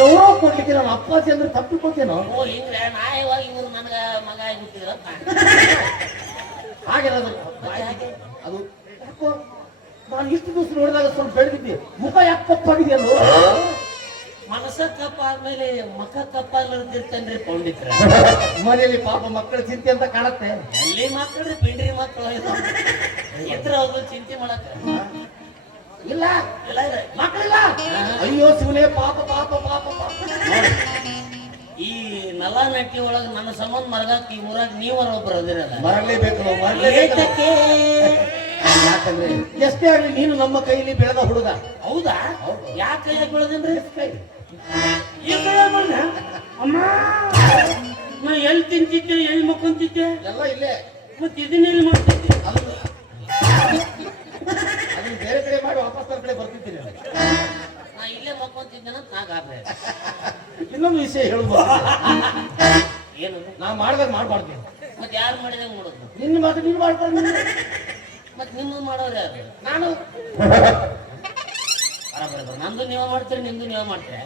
ಗೌರವ ಕೊಡ್ಲಿಕ್ಕೆ ನಾನು ಅಪ್ಪಾಜಿ ಅಂದ್ರೆ ತಪ್ಪಿಕೊತೇನೋ. ಓ ಹಿಂಗ್ರೆ ನಾ ಇವಾಗ ಇವ್ರು ನನಗ ಮಗ ಆಗಿಬಿಟ್ಟಿದ್ರಪ್ಪ. ಹಾಗೆ ಅದು ಯಾಕೋ ನಾನು ಇಷ್ಟು ದಿವಸ ನೋಡಿದಾಗ ಸ್ವಲ್ಪ ಬೆಳೆದಿದ್ದೆ, ಮುಖ ಯಾಕೆ ಕಪ್ಪಾಗಿದೆಯಲ್ಲೋ. ಮನಸ್ಸ ಕಪ್ಪಾದ್ಮೇಲೆ ಮಖ ಕಪ್ಪಾಗಿರ್ತೇನ್ರಿ ಪೌಂಡಿತ್ರ. ಮನೆಯಲ್ಲಿ ಪಾಪ ಮಕ್ಕಳ ಚಿಂತೆ ಅಂತ ಕಾಣತ್ತೆ. ಎಲ್ಲಿ ಮಕ್ಕಳ್ರಿ ಪಿಂಡ್ರಿ ಮಕ್ಕಳು ಎದ್ರ ಅವ್ರು ಚಿಂತೆ ಮಾಡಕ ಇಲ್ಲ ಇಲ್ಲ ಮಕ್ಕಳಿಲ್ಲ. ಅಯ್ಯೋ ಶಿವನೇ ಪಾಪ ಪಾಪ ಪಾಪ ಪಾಪ. ಈ ನಲ ನಟ್ಟಿ ಒಳಗ ನನ್ನ ಸಂಬಂಧ ಮರಗಾಕ ಈ ಊರಾಗ ನೀವರ ಒಬ್ರು ಅದಿರಲ್ಲ. ಮರಲೇಬೇಕು ಯಾಕಂದ್ರೆ ಎಷ್ಟೇ ಆಗ್ಲಿ ನೀನು ನಮ್ಮ ಕೈಲಿ ಬೆಳೆದ ಹುಡುಗ. ಹೌದಾ? ಯಾಕೆ ಕೈಯಾಗಿ ಬೆಳೆದೇನ್ರಿ? ಈ ಕೈ ಅಮ್ಮ ನಾ ಎಲ್ಲಿ ತಿಂತಿದ್ದೆ ಎಲ್ಲಿ ಮಕ್ಕೊಂತಿದ್ದೆ ಎಲ್ಲ ಇಲ್ಲೇ. ಮತ್ತೆ ಇದನ್ನೆಲ್ಲಿ ಮಾಡ್ತಿದ್ದೆ? ಅದನ್ನ ಬೇರೆ ಕಡೆ ಮಾಡಿ ವಾಪಸ್ ನನ್ನ ಕಡೆ ಬರ್ತಿದ್ದೀನಿ. ನಾ ಇಲ್ಲೇ ಮಕ್ಕೊಂತಿದ್ದೇನ ನಾ ಗಾಬ್ರೆ. ಇನ್ನೊಂದು ವಿಷಯ ಹೇಳ್ಬೋದು. ಏನು ನಾ ಮಾಡ್ದಾಗ ಮಾಡ್ಬಾರ್ದು. ಮತ್ತೆ ಯಾರು ಮಾಡಿದಂಗೆ ಮಾಡೋದು? ನಿನ್ನ ಮಾತು ನೀನು ಮಾಡ್ಕೊಂಡು ಮತ್ತೆ ನಿಮ್ಮದು ಮಾಡೋರು ಯಾರು? ನಾನು ಬರಬರ ನಂದು ನೀವು ಮಾಡ್ತೀರಿ, ನಿಮ್ದು ನೀವು ಮಾಡ್ತೀರಿ.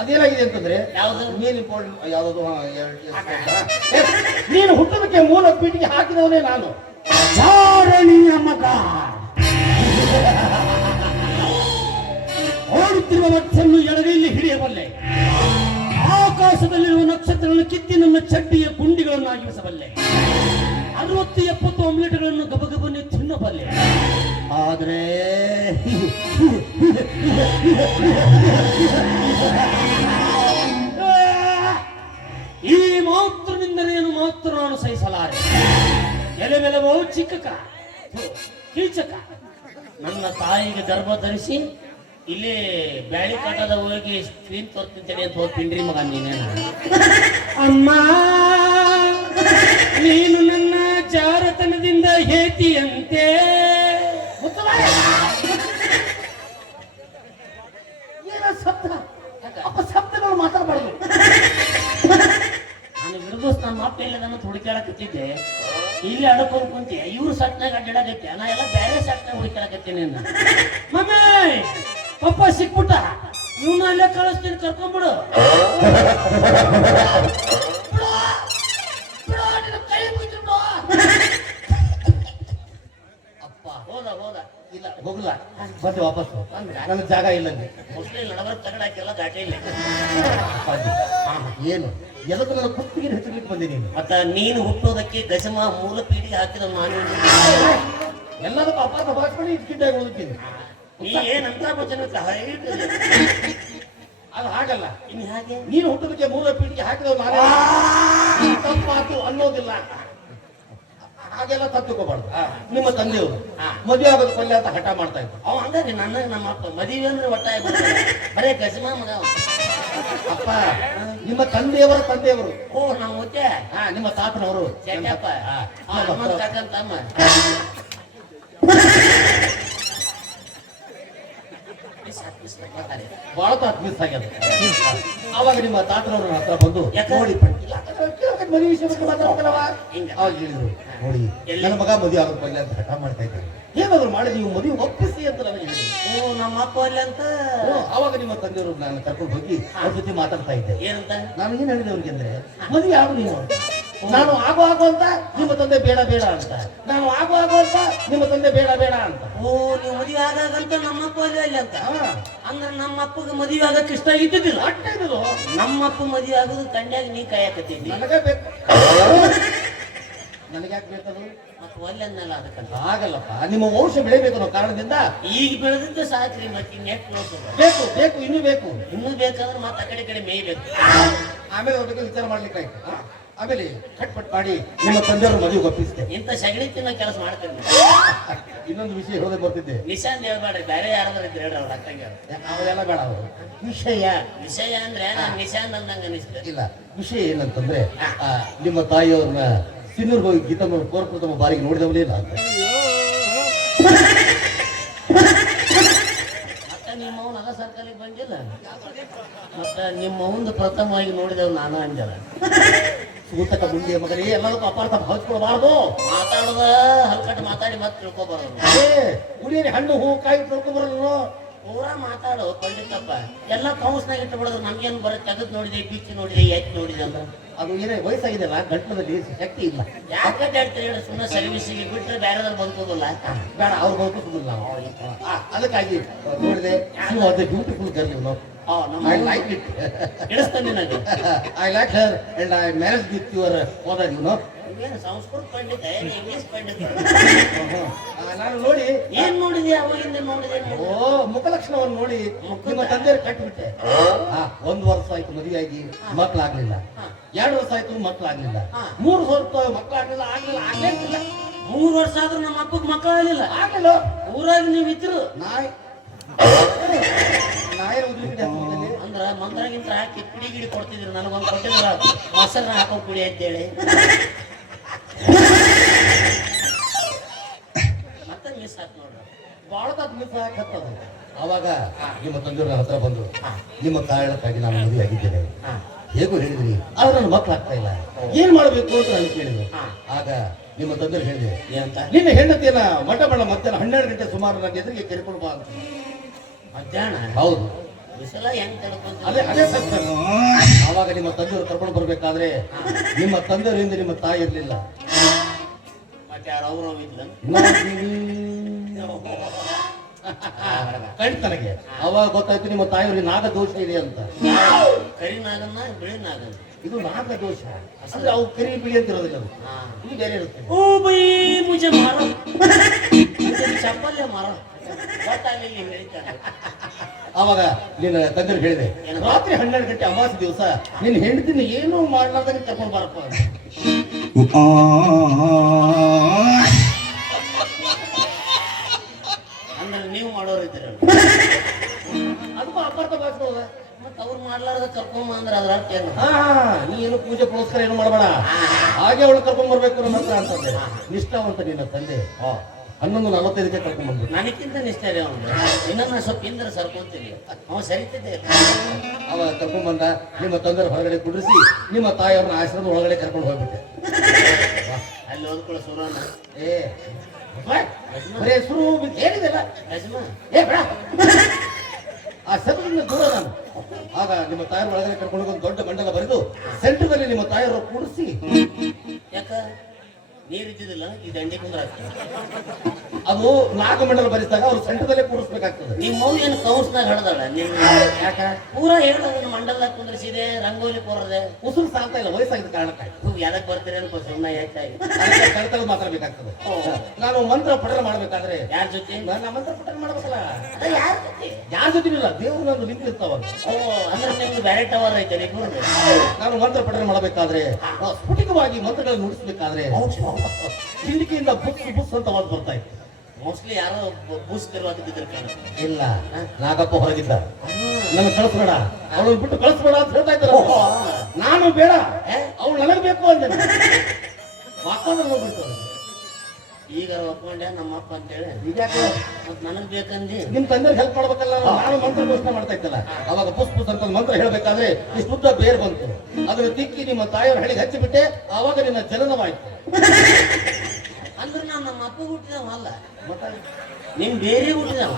ಅದೇನಾಗಿದೆ ಅಂತಂದ್ರೆ ಯಾವ್ದು ಮೇನ್ ಇಂಪಾರ್ಟೆಂಟ್ ಯಾವ್ದು ನೀನು ಹುಟ್ಟೋದಕ್ಕೆ ಮೂಲ ಪೀಠಿಗೆ ಹಾಕಿದವನೇ ನಾನು. ಚಾರಣಿಯ ಮಗ ಓಡುತ್ತಿರುವ ವಕ್ಷನ್ನು ಎಡಗೈಯಲ್ಲಿ ಹಿಡಿಯಬಲ್ಲೆ, ಆಕಾಶದಲ್ಲಿರುವ ನಕ್ಷತ್ರಗಳನ್ನು ಕಿತ್ತಿ ನಮ್ಮ ಚಡ್ಡಿಯ ಗುಂಡಿಗಳನ್ನಾಗಿಸಬಲ್ಲೆ, 60-70 ಆಮ್ಲೆಟ್ಗಳನ್ನು ಗಬಗಬನೆ ತಿನ್ನಬಲ್ಲೆ. ಆದರೆ ಈ ಮಾತೃನಿಂದನೇನು ಮಾತ್ರ ನಾನು ಸಹಿಸಲಾರೆ. ಎಲೆ ಮೇಲವೋ ಚಿಕ್ಕಕ ಕೀಚಕ ನನ್ನ ತಾಯಿಗೆ ಗರ್ಭ ಧರಿಸಿ ಇಲ್ಲಿ ಬ್ಯಾಳಿ ಕಾಟದ ಹೋಗಿ ಸ್ಕ್ರೀನ್ ತೋರ್ತಿದ್ದೇನೆ ಅಂತ ಹೋಗಿ ಪಿಂಡ್ರಿ ಮಗ ನೀನೇನ. ಅಮ್ಮ ನೀನು ನನ್ನ ಜಾರತನದಿಂದ ಹೇತಿಯಂತೆ. ಶಬ್ದಗಳು ಮಾತಾಡಬಾರ್ದು. ನಾನು ಹಿಡಿದು ನಮ್ಮ ಅಪ್ಪ ಎಲ್ಲದನ್ನ ಹುಡುಕಾಡಕತ್ತಿದ್ದೆ, ಇಲ್ಲಿ ಅಡಕೊಂಡು ಕುಂತೆ ಇವ್ರು ಸಟ್ನಾಗ ಅಡ್ಡಾಡಕತ್ತೆ, ನಾ ಎಲ್ಲ ಬೇರೆ ಸಟ್ನಾಗ ಹುಡುಕಾಡಕತ್ತೀನಿ. ಮಮ್ಮಿ ಪಪ್ಪ ಸಿಕ್ಬಿಟ್ಟ, ಇವನು ಅಲ್ಲೇ ಕಳಿಸ್ತೀನಿ, ಕರ್ಕೊಂಡ್ಬಿಡು. ಅಪ್ಪ ಹೋದ ಹೋದ ಇಲ್ಲ ಹೋಗಲ್ಲ, ಬಂದೆ ವಾಪಸ್. ನನ್ನ ಜಾಗ ಇಲ್ಲ. ಮುಸ್ಲಿಂ ನಡಬರ್ ತಗಡಾಕೆಲ್ಲ ದಾಟಿ ಇಲ್ಲ. ಏನು ಎದಕ್ಕೆ ನನ್ನ ಕುತ್ತಿಗೆ ಹೆಚ್ಚಲಿಕ್ಕೆ ಬಂದೆ ನೀನು? ಮತ್ತ ನೀನು ಹುಟ್ಟೋದಕ್ಕೆ ಗಜಮ ಮೂಲ ಪೀಳಿಗೆ ಹಾಕಿದ ನಾನು ಎಲ್ಲದಕ್ಕೂ ಅಪಾರ್ಥ ಬಾಸ್ಕೊಂಡು ಇಟ್ಕಿಟ್ಟಾಗಿ ಓದುತ್ತೀನಿ. ನೀ ಏನಂತ ವಚನ ಅದು ಹಾಗಲ್ಲ. ಇನ್ನು ಹಾಗೆ ನೀನು ಹುಟ್ಟೋದಕ್ಕೆ ಮೂಲ ಪೀಳಿಗೆ ಹಾಕಿದವ್ ನಾನೇ ತಪ್ಪಾತು ಅನ್ನೋದಿಲ್ಲ. ಹಾಗೆಲ್ಲ ತಪ್ಪಿಕೋಬಾರ್ದು. ನಿಮ್ಮ ತಂದೆಯವರು ಮದುವೆ ಆಗೋದು ಕೊಲ್ಲೆ ಅಂತ ಹಠ ಮಾಡ್ತಾ ಇದ್ರು. ಅವ ಹಂಗಾಗಿ ನನ್ನ ನಮ್ಮ ಅಪ್ಪ ಮದುವೆ ಅಂದ್ರೆ ಒಟ್ಟ ಬರೇ ಗಜಮ ಮಗ. ಅಪ್ಪ ನಿಮ್ಮ ತಂದೆಯವರು ತಂದೆಯವರು. ಓ ನಾವು ಮುತ್ತೆ ನಿಮ್ಮ ತಾತನವರು ಚೆಟ್ಟಪ್ಪ ಹನುಮಂತ ಕಾಕಂತಮ್ಮ. ಬಹಳ ತಾತ್ ಮಿಸ್ ಆಗ್ಯದ. ಅವಾಗ ನಿಮ್ಮ ತಾತನವ್ರ ಹತ್ರ ಬಂದು ನೋಡಿ ಮದುವೆ ವಿಷಯ ಬಗ್ಗೆ ಮಾತಾಡ್ತಾರವ. ಅವಾಗ ಹೇಳಿದ್ರು, ನೋಡಿ ನನ್ನ ಮಗ ಮದುವೆ ಆಗೋದು ಕೊಲ್ಲೆ ಅಂತ ಹಠ ಮಾಡ್ತಾ ಇದ್ದಾರೆ, ಏನಾದ್ರು ಮಾಡಿ ನೀವು ಮದುವೆ ಒಪ್ಪಿಸಿ ಅಂತ ನನಗೆ ಹೇಳಿದ್ರು. ಓ ನಮ್ಮ ಅಪ್ಪ ಅಲ್ಲಿ ಅಂತ. ಅವಾಗ ನಿಮ್ಮ ತಂದೆಯವರು ನಾನು ಕರ್ಕೊಂಡು ಹೋಗಿ ಅವ್ರ ಜೊತೆ ಮಾತಾಡ್ತಾ ಇದ್ದೆ. ಏನಂತ? ನಾನು ಏನ್ ಹೇಳಿದೆ ಅವ್ರಿಗೆ ಅಂದ್ರೆ, ಮದುವೆ ಆಗು ನೀನು. ನಾನು ಆಗು ಅಂತ ನಿಮ್ಮ ತಂದೆ ಬೇಡ ಬೇಡ ಅಂತ, ನಾನು ಆಗು ಅಂತ ನಿಮ್ಮ ತಂದೆ ಬೇಡ ಬೇಡ ಅಂತ. ಓ ನೀವು ಮದುವೆ ಆಗಾಗಂತ ನಮ್ಮಪ್ಪ ಅಲ್ಲಿ ಅಂತ. ಅಂದ್ರೆ ನಮ್ಮ ಅಪ್ಪಗೆ ಮದುವೆ ಆಗಕ್ಕೆ ಇಷ್ಟ ಇದ್ದಿದ್ದಿಲ್ಲ. ಅಷ್ಟೇ ಇದ್ರು. ನಮ್ಮಪ್ಪ ಮದುವೆ ಆಗೋದು ಕಂಡ್ಯಾಗ ನೀ ಕಾಯಕತ್ತಿದ್ದಿ. ನನಗೆ ಬೇಕು. ನನಗೆ ಯಾಕೆ ಬೇಕದು? ಮತ್ತೆ ಒಲ್ಲೆನ್ನಲ್ಲ ಅದಕ್ಕಂತ. ಆಗಲ್ಲಪ್ಪ, ನಿಮ್ಮ ವಂಶ ಬೆಳಿಬೇಕು ಅನ್ನೋ ಕಾರಣದಿಂದ ಈಗ ಬೆಳೆದಿದ್ದ ಸಾಕ್ರಿ, ಮತ್ತೆ ಇನ್ನೆಷ್ಟು ನೋಡ್ತದ? ಬೇಕು ಬೇಕು ಇನ್ನೂ ಬೇಕು. ಇನ್ನೂ ಬೇಕಾದ್ರೆ ಮತ್ತೆ ಆ ಕಡೆ ಮೇಯ್ಬೇಕು. ಆಮೇಲೆ ಅವ್ರ ಬಗ್ಗೆ ವಿಚಾರ ಮಾಡ್ಲಿಕ್ಕೆ ಆಯ್ತು. ಆಮೇಲೆ ಕಟ್ಪಟ್ ಮಾಡಿ ನಿಮ್ಮ ತಂದೆಯವ್ರ ಮದುವೆ ಒಪ್ಪಿಸಿದೆ. ಇಂಥ ಸಗಣಿ ತಿನ್ನೋ ಕೆಲಸ ಮಾಡ್ತೀನಿ. ಇನ್ನೊಂದು ವಿಷಯ ಹೇಳೋದೇ ಬರ್ತಿದ್ದೆ. ನಿಶಾಂತ್ ಹೇಳ್ಬೇಡ್ರಿ, ಬೇರೆ ಯಾರಾದ್ರೂ ಇದ್ರೆ ಹೇಳ್ರಿ ಅವ್ರ ಅಕ್ಕಂಗೆ. ಅವೆಲ್ಲ ಬೇಡ. ಅವರು ವಿಷಯ ವಿಷಯ ಅಂದ್ರೆ ನಾನು ನಿಶಾಂತ್ ಅಂದಂಗ ಅನಿಸ್ತದೆ. ಇಲ್ಲ, ವಿಷಯ ಏನಂತಂದ್ರೆ ನಿಮ್ಮ ತಾಯಿಯವ್ರನ್ನ ಸಿನ್ನೂರ್ ಹೋಗಿ ಗೀತಮ್ಮ ಪ್ರಥಮ ಬಾರಿಗೆ ನೋಡಿದವನೇ ಇಲ್ಲ ಅಂತ. ಮತ್ತೆ ನಿಮ್ಮ ಅವನ ಅದ ಸರ್ಕಲಿಗೆ ಬಂದಿಲ್ಲ. ಮತ್ತೆ ನಿಮ್ಮ ಅವನು ಪ್ರಥಮವಾಗಿ ನೋಡಿದವ್ ನಾನು ಅಂಜಲ್ಲ. ಸೂತಕ ಮುಂಡಿಯ ಮಗನೇ, ಎಲ್ಲದಕ್ಕೂ ಅಪಾರ್ಥ ಭಾವಿಸ್ಕೊಳ್ಬಾರ್ದು. ಮಾತಾಡದ ಹಲ್ಕಟ್ಟು ಮಾತಾಡಿ ಮತ್ತೆ ತಿಳ್ಕೊಬಾರ್ದು. ಉಳಿಯರಿ ಹಣ್ಣು ಹೂ ಕಾಯಿ ತಿಳ್ಕೊಬಾರದು. ಪೂರಾ ಮಾತಾಡು ಪಂಡಿತಪ್ಪ ಎಲ್ಲ ಕೌನ್ಸ್ನಾಗ ಇಟ್ಟುಬಿಡೋದು ನಮ್ಗೇನು ಬರೋ ತೆಗೆದು ನೋಡಿದೆ ಬಿಚ್ಚಿ ನೋಡಿದೆ ಎತ್ತಿ ನೋಡಿದೆ ಅಂದ್ರೆ ಅದು ಏನೇ ವಯಸ್ಸಾಗಿದೆಲ್ಲ ಗಂಟಲದಲ್ಲಿ ಶಕ್ತಿ ಇಲ್ಲ. ಯಾಕೆ ಹೇಳ್ತೀರಿ ಹೇಳಿ ಸುಮ್ಮನೆ ಸರ್ವಿಸಿಗೆ ಬಿಟ್ಟರೆ ಬೇರೆದವ್ರು ಬಂದ್ಕೋದಿಲ್ಲ ಬೇಡ ಅವ್ರು ಬದುಕಿಸುದಿಲ್ಲ ನಾವು. ಅದಕ್ಕಾಗಿ ನೋಡಿದೆ beautiful girl you know. I like it. ಇಳಿಸ್ತಾನೆ ನನಗೆ I like her and I married with your father, you know. ಏನು ಸಂಸ್ಕೃತ ಪಂಡಿತ ಏನು ಇಂಗ್ಲಿಷ್ ಪಂಡಿತ ನಾನು ನೋಡಿ ಏನ್ ನೋಡಿದೆ ಅವಾಗಿಂದ ನೋಡಿದೆ ಓ ಮುಖಲಕ್ಷಣವನ್ನು ನೋಡಿ ನಿಮ್ಮ ತಂದೆಯವರು ಕಟ್ಟಿಬಿಟ್ಟೆ. 1 ವರ್ಷ ಆಯ್ತು ಮದುವೆಯಾಗಿ ಮಕ್ಕಳಾಗ್ಲಿಲ್ಲ, 2 ವರ್ಷ ಆಯ್ತು ಮಕ್ಕಳಾಗ್ಲಿಲ್ಲ, 3 ವರ್ಷ ಮಕ್ಕಳಾಗ್ಲಿಲ್ಲ, ಆಗ್ಲೇ ಇಲ್ಲ. 3 ವರ್ಷ ಆದ್ರೂ ನಮ್ಮ ಅಪ್ಪಗ್ ಮಕ್ಕಳಾಗಲಿಲ್ಲ. ಆಗ್ಲಿಲ್ಲ. ಊರಾಗ ನೀವ್ ಇದ್ರು ನಾಯಿ ಉದ್ಲಿಕ್ಕೆ ಅಂದ್ರ ಮಂತ್ರಗಿಂತ ಹಾಕಿ ಕುಡಿ ಗಿಡಿ ಕೊಡ್ತಿದ್ರು. ನನಗೊಂದು ಕೊಟ್ಟಿದ್ರ ಮೊಸರನ್ನ ಹಾಕೋ ಕುಡಿ ಅಂತೇಳಿ ಮತ್ತೆ ಮಿಸ್ ಆಯ್ತು ನೋಡ್ರಿ. ಬಹಳ ಮಿಸ್ ಹಾಕತ್ತದ. ಅವಾಗ ನಿಮ್ಮ ತಂದೆಯವ್ರ ಹತ್ರ ಬಂದು ನಿಮ್ಮ ಕಾರಣಕ್ಕಾಗಿ ನಾನು ಮದುವೆ ಆಗಿದ್ದೇನೆ ಹೇಗೂ ಹೇಳಿದ್ರಿ, ಆದ್ರೆ ನನ್ನ ಮಕ್ಳು ಆಗ್ತಾ ಇಲ್ಲ, ಏನ್ ಮಾಡ್ಬೇಕು ಅಂತ ನಾನು ಕೇಳಿದ್ರು. ಆಗ ನಿಮ್ಮ ತಂದೆಯವ್ರು ಹೇಳಿದೆ, ಏನಂತ? ನಿನ್ನ ಹೆಂಡತಿಯನ್ನ ಮಠ ಮಧ್ಯಾಹ್ನ 12 ಗಂಟೆ ಸುಮಾರು ನನ್ನ ಎದುರಿಗೆ ಕರ್ಕೊಂಡು ಬಾ ಅಂತ. ಮಧ್ಯಾಹ್ನ? ಹೌದು, ಬಿಸಿಲ ಹೆಂಗ್ ಅದೇ ತಡ್ಕೊಂತ? ಅದೇ ಸತ್ಯ. ಆವಾಗ ನಿಮ್ಮ ತಂದೆಯವರು ಕರ್ಕೊಂಡು ಬರ್ಬೇಕಾದ್ರೆ ನಿಮ್ಮ ತಂದೆಯವರಿಂದ ನಿಮ್ಮ ತಾಯಿ ಇರ್ಲಿಲ್ಲ. ಮತ್ತೆ ಯಾರು ಅವ್ರು ಇದ್ಲ ಕಣ್ ನನಗೆ ಅವಾಗ ಗೊತ್ತಾಯ್ತು ನಿಮ್ಮ ತಾಯಿಯವರಿಗೆ ನಾಗ ದೋಷ ಇದೆ ಅಂತ. ಕರಿ ನಾಗನ್ನ ಬಿಳಿ ನಾಗನ್ನ? ಇದು ನಾಗ ದೋಷ ಅಂದ್ರೆ ಅವು ಕರಿ ಬಿಳಿ ಅಂತ ಇರೋದಿಲ್ಲ, ಅದು ಇದು ಬೇರೆ ಇರುತ್ತೆ. ಓ ಬೈ ಮುಜೆ ಮಾರೋ ಚಪ್ಪಲ್ಲೇ ಮಾರೋ ಗೊತ್ತಾಗಲಿಲ್ಲ ಹೇಳ್ತಾರೆ. ಅವಾಗ ನಿನ್ನ ತಂದೆಯವ್ರು ಹೇಳಿದೆ, ರಾತ್ರಿ 12 ಗಂಟೆ ಅಮಾವಾಸ್ಯೆ ದಿವಸ ನಿನ್ನ ಹೆಂಡತಿನ ಏನೂ ಮಾಡ್ಲಾರ್ದಂಗೆ ಕರ್ಕೊಂಡು ಬಾರಪ್ಪ ಅಂತ. ಅಂದ್ರೆ ನೀವು ಮಾಡೋರು ಇದ್ದೀರ ಅದಕ್ಕೂ ಅಪಾರ್ಥ ಭಾಷೆ. ಮತ್ತೆ ಅವ್ರು ಮಾಡ್ಲಾರ್ದ ಕರ್ಕೊಂಬ ಅಂದ್ರೆ ಅದ್ರ ಅರ್ಥ ಏನು? ನೀ ಏನು ಪೂಜೆ ಪುರಸ್ಕಾರ ಏನು ಮಾಡಬೇಡ, ಹಾಗೆ ಅವಳು ಕರ್ಕೊಂಡ್ ಬರ್ಬೇಕು ನಮ್ಮ ಹತ್ರ ಅಂತಂದೆ. ನಿಷ್ಠಾವಂತ ನಿನ್ನ ತಂದೆ 11:45ಕ್ಕೆ ಕರ್ಕೊಂಡ್ ಬಂದ್ರು. ನನಗಿಂತ ನಿಷ್ಠೆ ರೀ ಅವನು. ಇನ್ನೊಂದು ಸ್ವಲ್ಪ ಹಿಂದ್ರೆ ಸರ್ಕೊಂತೀನಿ, ಅವ ಸರಿತಿದ್ದೆ. ಅವ ಕರ್ಕೊಂಡ್ ಬಂದ, ನಿಮ್ಮ ತಂದೆಯವ್ರ ಹೊರಗಡೆ ಕುಡಿಸಿ ನಿಮ್ಮ ತಾಯಿಯವ್ರನ್ನ ಆಶ್ರಮದ ಒಳಗಡೆ ಕರ್ಕೊಂಡು ಹೋಗ್ಬಿಟ್ಟೆ. ಅಲ್ಲಿ ಓದ್ಕೊಳ್ಳೋ ಸುರೋನ ಬರೇ ಶುರು ಹೇಳಿದೆಲ್ಲ ಯಜಮಾ ಏ ಬೇಡ ಆ ಸೆಂಟ್ರಿಂದ ದೂರ ನಾನು. ಆಗ ನಿಮ್ಮ ತಾಯಿಯವ್ರ ಒಳಗಡೆ ಕರ್ಕೊಂಡು ಹೋಗಿ ಒಂದು ದೊಡ್ಡ ಮಂಡಲ ಬರೆದು ಸೆಂಟ್ರದಲ್ಲಿ ನಿಮ್ಮ ತಾಯಿಯವರು ಕೂಡಿಸಿ, ಯಾಕ ನೀರಿದ್ದಿದ್ದಿಲ್ಲ ಈ ದಂಡಿ ಕುಂದ್ರ ಅದು ನಾಗಮಂಡಲ ಬರೆಸಿದಾಗ ಅವ್ರು ಸೆಂಟ್ರದಲ್ಲೇ ಕೂಡಿಸ್ಬೇಕಾಗ್ತದೆ. ನಿಮ್ಮ ಮೌ ಏನು ಕೌನ್ಸ್ನಾಗ ಹೇಳ್ದಾಳ ನಿನ್ನ? ಯಾಕ ಪೂರಾ ಹೇಳೋದನ್ನ ಮಂಡಲ ಕುಂದ್ರಿಸಿದೆ, ರಂಗೋಲಿ ಕೂರದೆ, ಉಸುರು ಸಾಲ್ತಾ ಇಲ್ಲ ವಯಸ್ಸಾಗಿದ್ದ ಕಾರಣಕ್ಕಾಗಿ. ಯಾದಕ್ ಬರ್ತೀರಿ ಅನ್ಕೋ ಸುಮ್ಮನೆ ಹೆಚ್ಚಾಗಿ ಕಳ್ತಲ್ ಮಾತಾಡ್ಬೇಕಾಗ್ತದೆ. ನಾನು ಮಂತ್ರ ಪಠಣ ಮಾಡ್ಬೇಕಾದ್ರೆ ಯಾರ ಜೊತೆ? ನಾನು ಮಂತ್ರ ಪಠಣ ಮಾಡ್ಬೇಕಲ್ಲ, ಅದ ಯಾರ ಜೊತೆ? ಯಾರ ಜೊತೆ ಇಲ್ಲ, ದೇವ್ರು ನಂದು ಲಿಂಕ್ ಇರ್ತಾವ. ಓ ಅಂದ್ರೆ ನಿಮ್ದು ಬ್ಯಾರೆ ಟವರ್ ಐತೆ ಇಬ್ಬರು. ನಾನು ಮಂತ್ರ ಪಠಣ ಮಾಡಬೇಕಾದ್ರೆ ಸ್ಫುಟಿಕವಾಗಿ ಮಂತ್ರಗಳನ್ನು ನುಡಿಸ್ಬೇಕಾದ್ರೆ ಕಿಂಡಿಕೆಯಿಂದ ಬುಸ್ ಬುಸ್ ಅಂತ ವಾದ ಬರ್ತಾ ಇತ್ತು. ಮೋಸ್ಟ್ಲಿ ಯಾರೋ ಬೂಸ್ ತಿರುವಾಗಿದ್ದಿದ್ರು ಕಾಣ. ಇಲ್ಲ, ನಾಗಪ್ಪ ಹೊರಗಿದ್ದ, ನನ್ನ ಕಳಿಸ್ಬೇಡ, ಅವಳು ಬಿಟ್ಟು ಕಳಿಸ್ಬೇಡ ಅಂತ ಹೇಳ್ತಾ ಇದ್ದಾರೆ. ನಾನು ಬೇಡ, ಅವಳು ನನಗೆ ಬೇಕು ಅಂದೆ. ಮಾತಾದ್ರೆ ಹೋಗ್ಬಿಟ್ಟು ಈಗ ಒಪ್ಕೊಂಡೆ ನಮ್ಮಪ್ಪ ಅಂತೇಳಿ. ಈಗ ಮತ್ ನನಗ್ ಬೇಕಂದಿ ನಿಮ್ ತಂದೆಯವ್ರಿಗೆ ಹೆಲ್ಪ್ ಮಾಡ್ಬೇಕಲ್ಲ. ನಾನು ಮಂತ್ರ ಘೋಷಣೆ ಮಾಡ್ತಾ ಇದ್ದಲ್ಲ, ಅವಾಗ ಪುಸ್ ಪುಸ್ ಅಂತ ಮಂತ್ರ ಹೇಳ್ಬೇಕಾದ್ರೆ ಇಷ್ಟು ಉದ್ದ ಬೇರ್ ಬಂತು. ಅದನ್ನು ತಿಕ್ಕಿ ನಿಮ್ಮ ತಾಯಿಯವ್ರ ಹಳಿಗೆ ಹಚ್ಚಿಬಿಟ್ಟೆ. ಆವಾಗ ನಿನ್ನ ಜನನವಾಯ್ತು. ಅಂದ್ರೆ ನಾನು ನಮ್ಮ ಅಪ್ಪ ಹುಟ್ಟಿದವ ಅಲ್ಲ, ನಿಮ್ ಬೇರೆ ಹುಟ್ಟಿದವ.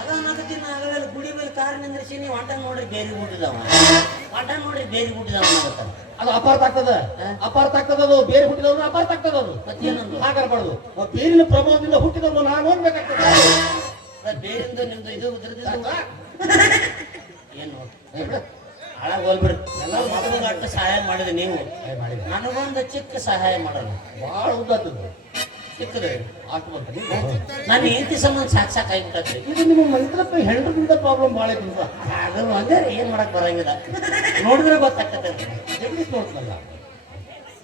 ಅದನ್ನ ಆಗಲ್ಲ ಗುಡಿ ಮೇಲೆ ಕಾರ್ ನಿಂದ್ರಿಸಿ ನೀವು ಆಟ ನೋಡ್ರಿ ಬೇರೆ ಹುಟ್ಟಿದವ, ಆಟ ನೋಡ್ರಿ ಬೇರೆ ಹುಟ್ಟಿದವ ಅನ್ನೋದತ್ತ. ಅದು ಅಪಾರ್ಥ ಆಗ್ತದ, ಅಪಾರ್ಥ ಆಗ್ತದ. ಅದು ಬೇರೆ ಹುಟ್ಟಿದವ್ರು ಅಪಾರ್ಥ ಆಗ್ತದ. ಅದು ಮತ್ತೇನಂದು ಹಾಗಾಗಬಾರ್ದು. ಬೇರಿನ ಪ್ರಭಾವದಿಂದ ಹುಟ್ಟಿದವ್ರು ನಾನು ಹೋಗ್ಬೇಕಾಗ್ತದೆ. ಬೇರಿಂದ ನಿಮ್ದು ಇದು ಉದ್ರದಿಲ್ಲ ಏನು ಹಾಳಾಗ ಹೋಗ್ಬಿಡ್ರಿ. ಎಲ್ಲ ಮಕ್ಕಳಿಗೆ ಅಟ್ಟ ಸಹಾಯ ಮಾಡಿದೆ ನೀವು, ನನಗೊಂದು ಚಿಕ್ಕ ಸಹಾಯ ಮಾಡೋಣ. ಬಹಳ ಉದ್ದಾಗ್ತದೆ. ಚಿಕ್ಕದು ಅಷ್ಟು ಬಂತ ನಾನು ಹೆಂಡತಿ ಸಂಬಂಧ ಸಾಕಾಗಿಬಿಟ್ಟದ್ರಿ. ಇದು ನಿಮ್ಮ ಮಂತ್ರಪ್ಪ ಹೆಂಡ್ರದಿಂದ ಪ್ರಾಬ್ಲಮ್ ಭಾಳ ಐತಿ. ಅದು ಒಂದೇ ಏನ್ ಮಾಡಕ್ ಬರಂಗಿಲ್ಲ, ನೋಡಿದ್ರೆ ಗೊತ್ತಾಗ್ತದೆ. ಜಗದೀಶ್ ನೋಡ್ತಲ್ಲ,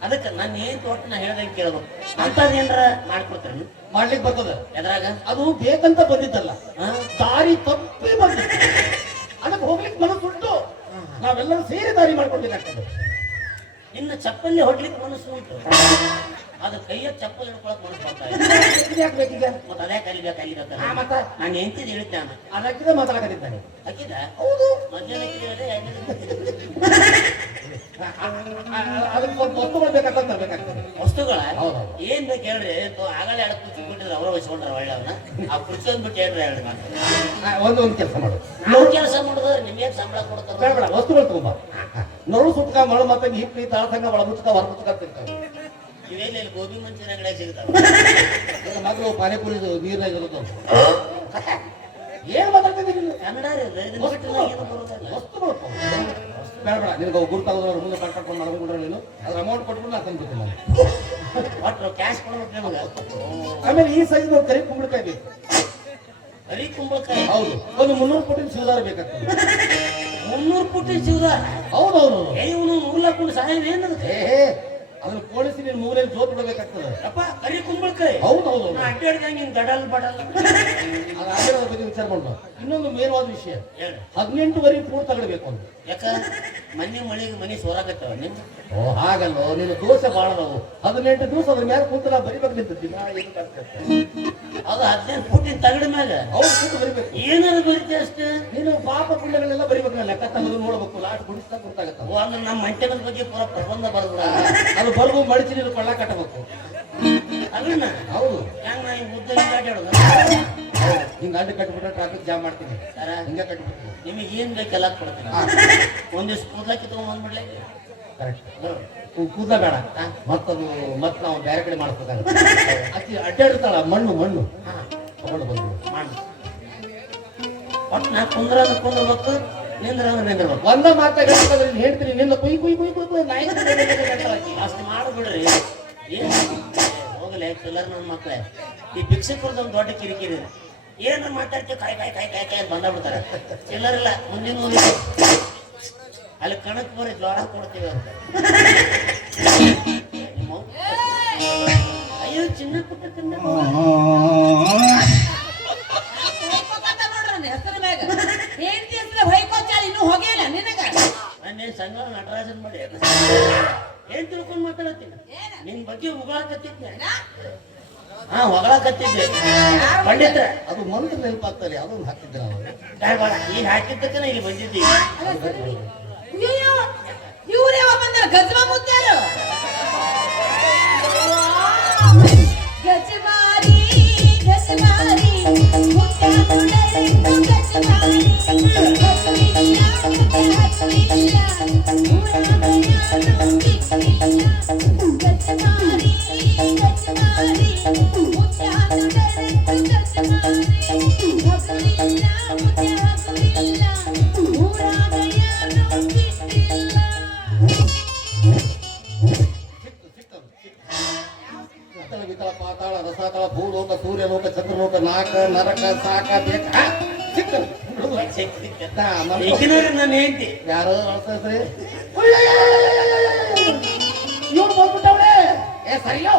ಅದಕ್ಕೆ ನಾನು ಏನ್ ತೋಟ ನಾ ಹೇಳ್ದಂಗೆ ಕೇಳ್ಬೇಕು. ಅಂತದ್ ಏನ್ರ ಮಾಡ್ಕೊಡ್ತೀರಿ? ಮಾಡ್ಲಿಕ್ಕೆ ಬರ್ತದೆ. ಎದ್ರಾಗ ಅದು ಬೇಕಂತ ಬಂದಿದ್ದಲ್ಲ, ದಾರಿ ತಪ್ಪಿ ಬಂದಿತ್ತು. ಅದಕ್ಕೆ ಹೋಗ್ಲಿಕ್ಕೆ ಮನಸ್ಸು ಉಂಟು, ನಾವೆಲ್ಲರೂ ಸೇರಿ ದಾರಿ ಮಾಡ್ಕೊಳ್ಬೇಕಾಗ್ತದೆ. ನಿನ್ನ ಚಪ್ಪಲಿ ಹೊಡ್ಲಿಕ್ಕೆ ಮನಸ್ಸು ಉಂಟು, ಅದು ಕೈಯ ಚಪ್ಪಲ್ ಹಿಡ್ಕೊಳಕ್ ಮನಸ್ಸು ಬರ್ತಾ ಇದೆ. ಹಾಕ್ಬೇಕೀಗ ಮತ್ತೆ ಅದೇ ಕಲಿಬೇಕು. ಮತ್ತ ನಾನು ಎಂತಿದ್ದು ಹೇಳಿದ್ದೆ ನಾನು ಅದಕ್ಕಿಂತ ಮಾತಾಡಕತ್ತಿದ್ದಾನೆ. ಹಾಕಿದ ಹೌದು, ಮಧ್ಯಾಹ್ನ ಅದಕ್ಕೆ ಸ್ವಲ್ಪ ವಸ್ತುಗಳು ಬೇಕಾಗ್ತದೆ ತರಬೇಕಾಗ್ತದೆ. ವಸ್ತುಗಳ ಹೌದು. ಏನ್ ಬೇಕು ಹೇಳ್ರಿ ಆಗಲೇ ಎರಡು ಕುರ್ಚಿ ಕೊಟ್ಟಿದ್ರೆ ಅವರ ವಹಿಸ್ಕೊಂಡ್ರ ಒಳ್ಳೆಯವನ್ನ ಆ ಕುರ್ಚಿ ಅಂದ್ಬಿಟ್ಟು ಹೇಳ್ರಿ ಎರಡು ಮಾತು ಒಂದು ಕೆಲಸ ಮಾಡು. ನಾವು ಕೆಲಸ ಮಾಡಿದ್ರೆ ನಿಮ್ಗೆ ಸಂಬಳ ಕೊಡ್ತಾರೆ ಬೇಡ ಬೇಡ ವಸ್ತುಗಳು ತಗೊಂಬ. ನೊರು ಸುಟ್ಕ ಮಳು ಮತ್ತೆ ಹಿಪ್ಪಿ ತಾಳಸಂಗ ಒಳ ಮುಚ್ಕ ಹೊರ ಮುಚ್ಕ ತಿಂತಾವೆ. ಇವೆಲ್ಲ ಇಲ್ಲಿ ಗೋಬಿ ಮಂಚೂರಿ ಅಂಗಡಿಯಾಗ ಸಿಗ್ತಾವ ಈಗ ಮಗಳು ಪಾನಿಪುರಿ ನೀರ್ನಾಗ ಇರೋದು ಏನ್ ಮಾತಾಡ್ತಿದ್ದೀರಿ ನೀವು? ಕನ್ನಡ ರೀ ಇದು. ಇದನ್ನ ಬಿಟ್ಟು ನಂಗೆ ಏನು ಬರೋದಿಲ್ಲ. ವಸ್ತುಗಳು ತಗೋ. ಬೇಡ ಬೇಡ ನಿನಗೆ ಗುರುತಾಗೋದ್ರ ಮುಂದೆ ಕಟ್ಕೊಂಡು ಮಾಡ್ಕೊಂಡ್ರೆ ನೀನು ಅದ್ರ ಅಮೌಂಟ್ ಕೊಟ್ಬಿಟ್ಟು ನಾ ತಂದ್ಬಿಟ್ಟು ನಾನು. ಒಟ್ಟು ಕ್ಯಾಶ್ ಕೊಡ್ಬೇಕು ನಿಮಗೆ. ಆಮೇಲೆ ಈ ಸೈಜ್ ನಾವು ಕರಿ ಕುಂಬಳಕಾಯಿ ಬೇಕು. ಬರೀ ಕುಂಬಳಕಾಯಿ ಹೌದು ಒಂದು 300 ಫುಟಿನ ಶಿವದಾರ ಬೇಕಾಗ್ತದೆ. 300 ಫುಟ್ ಶಿವದ ಹೌದೌದು. ಇವನು ಮುಗ್ಲಾಕೊಂಡು ಸಾಯದ ಏನದಕ್ಕೆ ಅದನ್ನ ಪೋಣಿಸಿ ನೀನು ಮೂಲೆಯಲ್ಲಿ ಜೋತ್ ಬಿಡಬೇಕಾಗ್ತದೆ. ಅಪ್ಪ ಬರೀ ಕುಂಬಳಕಾಯಿ ಹೌದೌದು. ನಾ ಅಡ್ಡಾಡ್ದಂಗೆ ಹಿಂಗ್ ದಡಲ್ ಬಡಲ್ ಅದ್ರ ಬಗ್ಗೆ ವಿಚಾರ ಮಾಡೋಣ. ಇನ್ನೊಂದು ಮೇಲ್ವಾದ ವಿಷಯ, ಹೇಳಿ 18ವರೆಗೆ ಪೂರ್ ತಗೊಳ್ಬೇಕು ಅಂತ. ಯಾಕ ಮೊನ್ನೆ ಮಳಿಗೆ ಮನಿ ಸೋರಾಕತ್ತವ ನಿಮ್ ಓ ಹಾಗಲ್ಲ, ನೀನು ದೋಸೆ ಬಾಳ ನಾವು 18 ದಿವಸ ಅದ್ರ ಮೇಲೆ ಕೂತಲ್ಲ ಬರಿಬೇಕು ನಿಂತಿದ್ದಿ. ಅದು 15 ಫುಟಿನ ತಗಡ ಮ್ಯಾಗ ಅವ್ರು ಕೂತು ಬರಿಬೇಕು. ಏನಾರ ಬರೀತಿ ಅಷ್ಟೇ. ನೀನು ಪಾಪ ಪುಣ್ಯಗಳನ್ನೆಲ್ಲ ಬರಿಬೇಕು. ಲೆಕ್ಕ ತಗೋದು ನೋಡ್ಬೇಕು. ಲಾಸ್ಟ್ ಗುಡಿಸ್ತಾ ಗೊತ್ತಾಗತ್ತ. ಓ ಅಂದ್ರೆ ನಮ್ಮ ಮಂಟೆನದ ಬಗ್ಗೆ ಪೂರ ಪ್ರಬಂಧ ಬರಲ್ಲ ಅದು ಬರ್ದು ಮಡಿಸಿ ನೀನು ಕೊಳ್ಳ ಕಟ್ಟಬೇಕು. ಅದನ್ನ ಹೌದು. ಹೆಂಗ ನಾ ಹಿಂಗ್ ಉದ್ದ ಹಿಂಗಾಡ್ಯಾಡೋದು ಹಿಂಗ ಅಡ್ಡ ಕಟ್ಬಿಟ್ರೆ ಟ್ರಾಫಿಕ್ ಜಾಮ್ ಮಾಡ್ತೀನಿ. ಸರ ಹಿಂಗ ಕಟ್ಬಿಡ್ತೀನಿ. ನಿಮಗೆ ಏನ್ ಬೇಕೆಲ್ಲ ಕೊಡ್ತೀನಿ. ಒಂದಿವ್ಸ ಕೂದ್ಲಕ್ಕೆ ತಗೊಂಡ್ಬಂದ್ಬಿಡ್ಲಿ. ಕರೆಕ್ಟ್. ಕೂದಲ ಬೇಡ ಮತ್ತದು ಮತ್ತೆ ನಾವು ಬೇರೆ ಕಡೆ ಮಾಡ್ಬೇಕಾಗುತ್ತೆ. ಅಕ್ಕಿ ಅಡ್ಡಾಡ್ತಾಳ ಮಣ್ಣು ಮಣ್ಣು ತಗೊಂಡು ಬಂದು ಮಾಡಿ ಒಟ್ಟು ನಾ ಕುಂದ್ರಬೇಕು ನಿಂದ್ರಬೇಕು. ಒಂದ ಮಾತಾಗ ಹೇಳ್ತೀನಿ ನಿನ್ನ ಕುಯ್ ಕುಯ್ ಕುಯ್ ಕುಯ್ ಕುಯ್ ನಾಯಿ ಅಷ್ಟು ಮಾಡ್ಬಿಡ್ರಿ. ಏನ್ ಹೋಗಲಿ ಚಿಲ್ಲರ್ ನನ್ನ ಮಕ್ಳೆ ಈ ಭಿಕ್ಷಕರದ್ದು ಒಂದು ದೊಡ್ಡ ಕಿರಿಕಿರಿ. ಏನ ಮಾತಾಡ್ತೀವಿ ಕಾಯ್ ಕಾಯ್ ಕಾಯ್ ಕಾಯ್ ಕಾಯ್ ಬಂದ ಬಿಡ್ತಾರೆ. ಚಿಲ್ಲರ್ ಇಲ್ಲ ಮುಂದಿನ ಊರಿಗೆ ಅಲ್ಲಿ ಕಣಕ್ ಬರೀ ಜ್ವಾಳ ಕೊಡ್ತೀವಿ ಅಂತ. ಅಯ್ಯೋ ಚಿನ್ನ ಪುಟ್ಟ ತಿನ್ನ ನಾನೇನ್ ಸಂಘ ನಟರಾಜನ್ ಮಾಡಿ ಏನ್ ತಿಳ್ಕೊಂಡ್ ಮಾತಾಡತ್ತೀನಿ. ನಿನ್ ಬಗ್ಗೆ ಹೊಗಳಕತ್ತಿದ್ದೆ. ಹಾ ಹೊಗಳಕತ್ತಿದ್ದೆ ಪಂಡಿತ್ರ. ಅದು ಮಂತ್ರ ನೆನಪಾಗ್ತಾರೆ. ಅದೊಂದು ಹಾಕಿದ್ರೆ ಈಗ ಹಾಕಿದ್ದಕ್ಕೆ ಇಲ್ಲಿ ಬಂದಿದ್ದೀವಿ. ಇವ್ರು ಯಾವ ಬಂದಾರ? ಗಜ್ಮಾ ಮುತ್ತಾರು ಗಜಮಾರಿ ಗಜಮಾರಿ ಮುತ್ತಾರು ಗಜಮಾರಿ ಪಾತಾಳ ರಸಾತಳ ಭೂಲೋಕ ಸೂರ್ಯಲೋಕ ಚಂದ್ರಲೋಕ ನಾಕ ನರಕ ಸಾಕ ಬೇಕ ಈಗಿನವ್ರಿಗೆ ನಾನು ಹೇಳ್ತಿ ಯಾರು ಇವನು ಬಂದ್ಬಿಟ್ಟವಳೆ. ಏ ಸರಿಯೋ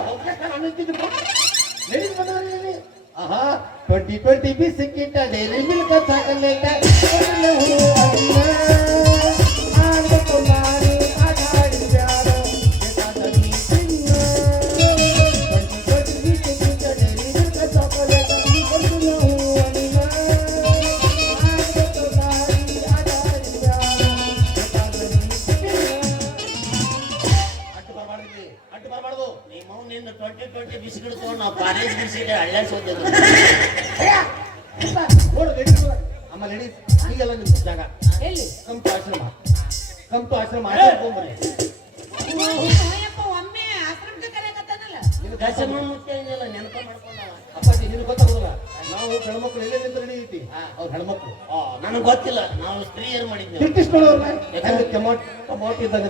ಆಹಾ 2020 ಬಿಸಿಕ್ಕಿಟ್ಟ ಡೈಲಿ ಮಿಲ್ಕ ಚಾಕಲೇಟ ನಿನ್ನ 2020 ಬಿಸಿಗಳು ತಗೊಂಡು ನಾವು ಕಾಲೇಜ್ ಬಿಡಿಸಿದ್ರೆ ಹಳ್ಳ್ಯಾಗ ಸೋತಿದ್ರು. ಅಮ್ಮ ಲೇಡಿ ಈಗೆಲ್ಲ ನಿಮ್ ಜಾಗ ಎಲ್ಲಿ ಕಂಪು ಆಶ್ರಮ ಒಮ್ಮೆ ಆಶ್ರಮಕ್ಕೆ ಕರೆಯಕತ್ತಾನಲ್ಲ. ದಶಮ ಮುತ್ತೈದೆಲ್ಲ ನೆನಪ ಮಾಡ್ಕೊಂಡವ. ಅಪ್ಪಾಜಿ ನಿನಗೆ ಗೊತ್ತಾಗೋದಿಲ್ಲ. ನಾವು ಹೆಣ್ಮಕ್ಳು ಎಲ್ಲೇ ನಿಂತ ನಡೀತಿ ಅವ್ರ ಹೆಣ್ಮಕ್ಳು. ನನಗೆ ಗೊತ್ತಿಲ್ಲ. ನಾವು ಸ್ತ್ರೀಯರು ಮಾಡಿದ್ದೇವೆ. ಬ್ರಿಟಿಷ್ ಟೊಮಾಟೊ ಇದ್ದಾಗ